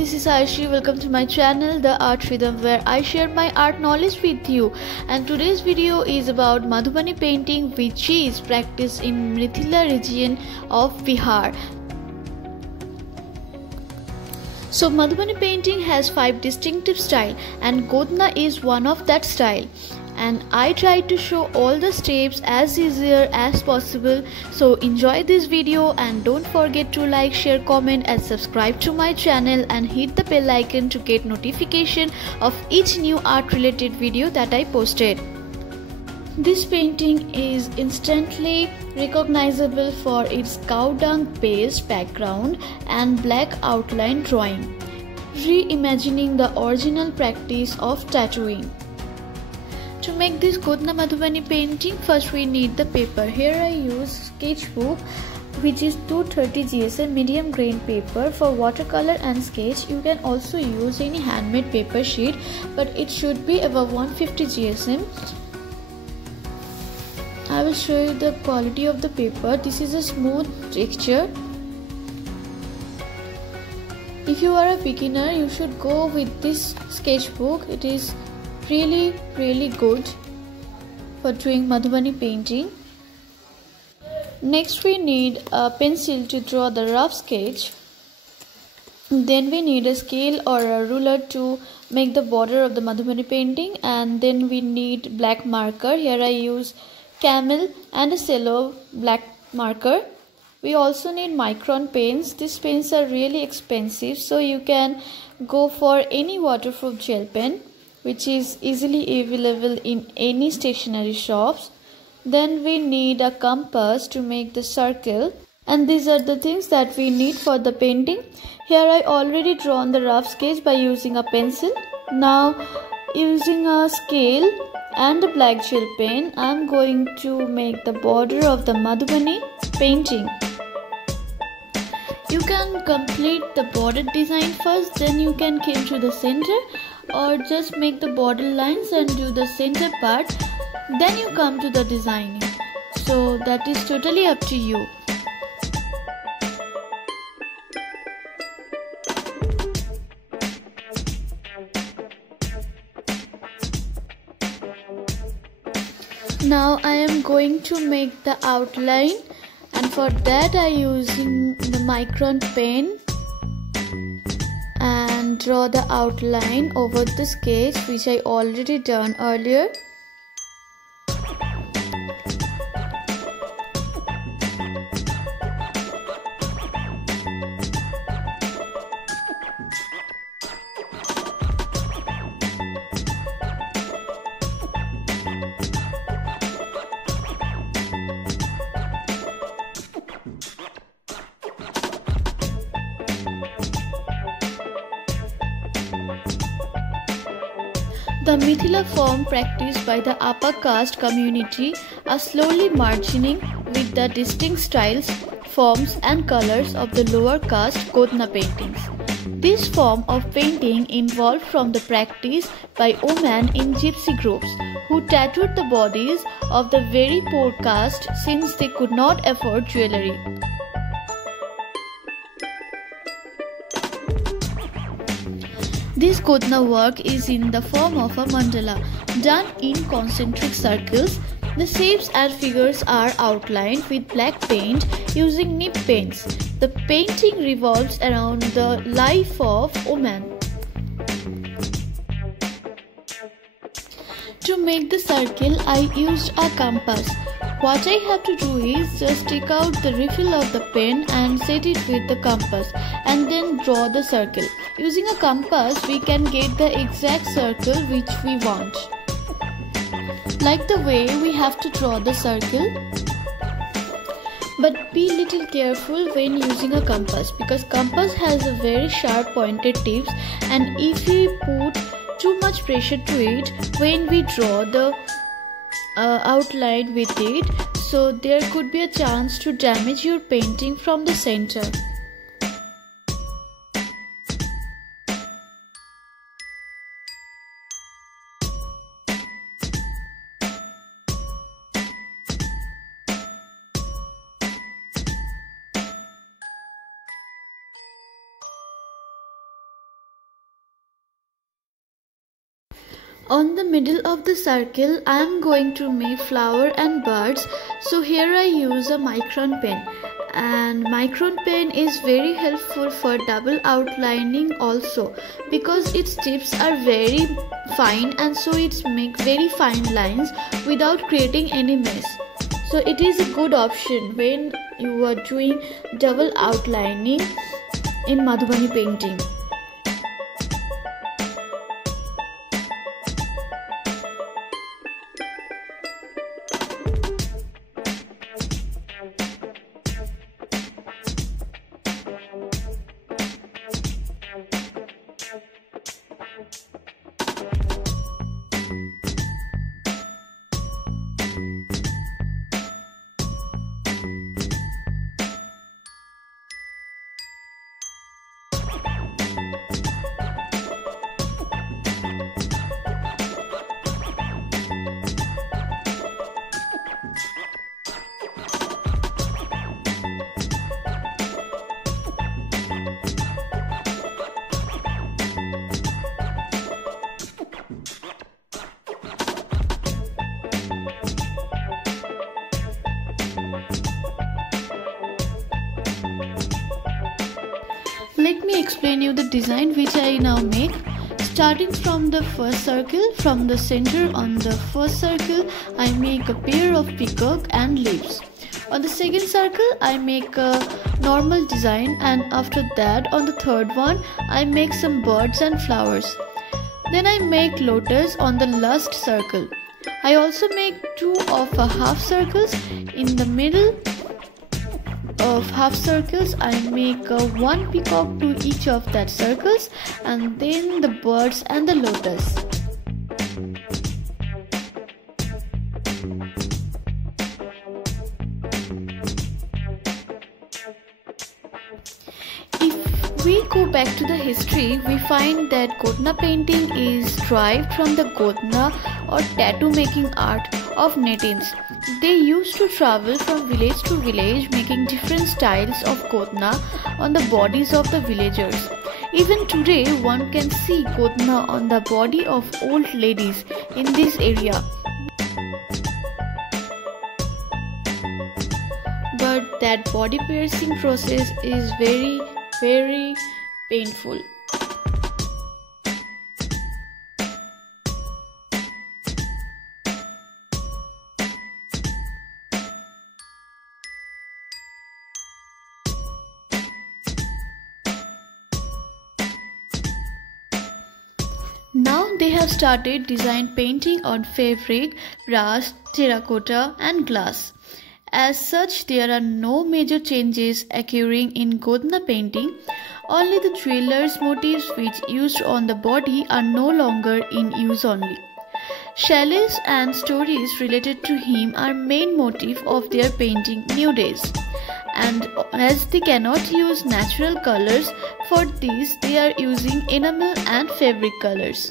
this is Aishi. Welcome to my channel The Art Rhythm, where I share my art knowledge with you. And today's video is about Madhubani painting, which is practiced in Mithila region of Bihar. So Madhubani painting has 5 distinctive styles and Godna is one of that style. And I tried to show all the steps as easier as possible. So enjoy this video and don't forget to like, share, comment and subscribe to my channel and hit the bell icon to get notification of each new art related video that I posted. This painting is instantly recognizable for its cow dung based background and black outline drawing, reimagining the original practice of tattooing. To make this Godna Madhubani painting, first we need the paper. Here I use sketchbook, which is 230 GSM medium grain paper for watercolor and sketch. You can also use any handmade paper sheet, but it should be above 150 GSM. I will show you the quality of the paper. This is a smooth texture. If you are a beginner, you should go with this sketchbook. It is really good for doing Madhubani painting. Next we need a pencil to draw the rough sketch. Then we need a scale or a ruler to make the border of the Madhubani painting, and then we need black marker. Here I use camel and a cello black marker. We also need micron pens. These pens are really expensive, so you can go for any waterproof gel pen, which is easily available in any stationery shops. Then we need a compass to make the circle, and these are the things that we need for the painting. Here I already drawn the rough sketch by using a pencil. Now using a scale and a black gel pen, I am going to make the border of the Madhubani painting. You can complete the border design first, then you can come to the center, or just make the border lines and do the center part, then you come to the designing. So that is totally up to you. Now I am going to make the outline, and for that I am using the micron pen and draw the outline over the sketch, which I already done earlier. The Mithila form practiced by the upper caste community are slowly merging with the distinct styles, forms and colors of the lower caste Godna paintings. This form of painting evolved from the practice by women in gypsy groups who tattooed the bodies of the very poor caste since they could not afford jewelry. This Godna work is in the form of a mandala, done in concentric circles. The shapes and figures are outlined with black paint using nib paints. The painting revolves around the life of woman. To make the circle, I used a compass. What I have to do is just take out the refill of the pen and set it with the compass and then draw the circle. Using a compass, we can get the exact circle which we want. Like the way we have to draw the circle. But be little careful when using a compass, because compass has a very sharp pointed tips, and if we put too much pressure to it when we draw the outline with it, so there could be a chance to damage your painting from the center. On the middle of the circle, I am going to make flower and birds. So here I use a micron pen, and micron pen is very helpful for double outlining also, because its tips are very fine and so it makes very fine lines without creating any mess. So it is a good option when you are doing double outlining in Madhubani painting. Let me explain you the design which I now make. Starting from the first circle, from the center on the first circle, I make a pair of peacock and leaves. On the second circle, I make a normal design, and after that on the third one, I make some birds and flowers. Then I make lotus on the last circle. I also make two of a half circles. In the middle of half circles, I make one peacock to each of that circles, and then the birds and the lotus. If we go back to the history, we find that Godna painting is derived from the Godna or tattoo making art of Nattins. They used to travel from village to village making different styles of Godna on the bodies of the villagers. Even today, one can see Godna on the body of old ladies in this area. But that body piercing process is very painful. Now they have started design painting on fabric, brass, terracotta and glass. As such, there are no major changes occurring in Godna painting. Only the jeweler's motifs which used on the body are no longer in use only. Chalets and stories related to him are main motif of their painting nowadays. And as they cannot use natural colors, for this they are using enamel and fabric colors.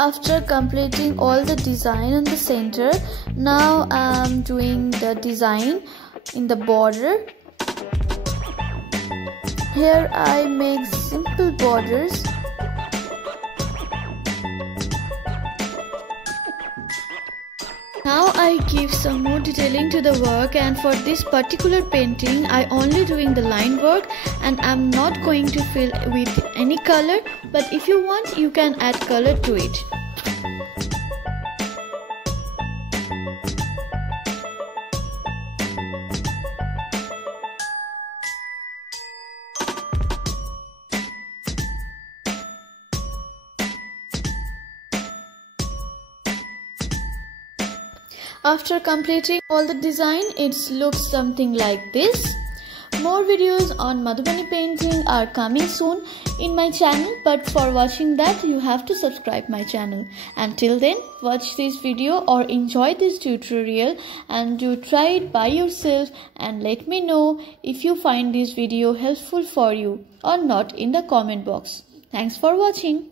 After completing all the design in the center, now I am doing the design in the border. Here I make simple borders. Now I give some more detailing to the work, and for this particular painting I only doing the line work and I'm not going to fill with any color, but if you want you can add color to it. After completing all the design, it looks something like this. More videos on Madhubani painting are coming soon in my channel, but for watching that you have to subscribe my channel. Until then, watch this video or enjoy this tutorial and you try it by yourself and let me know if you find this video helpful for you or not in the comment box. Thanks for watching.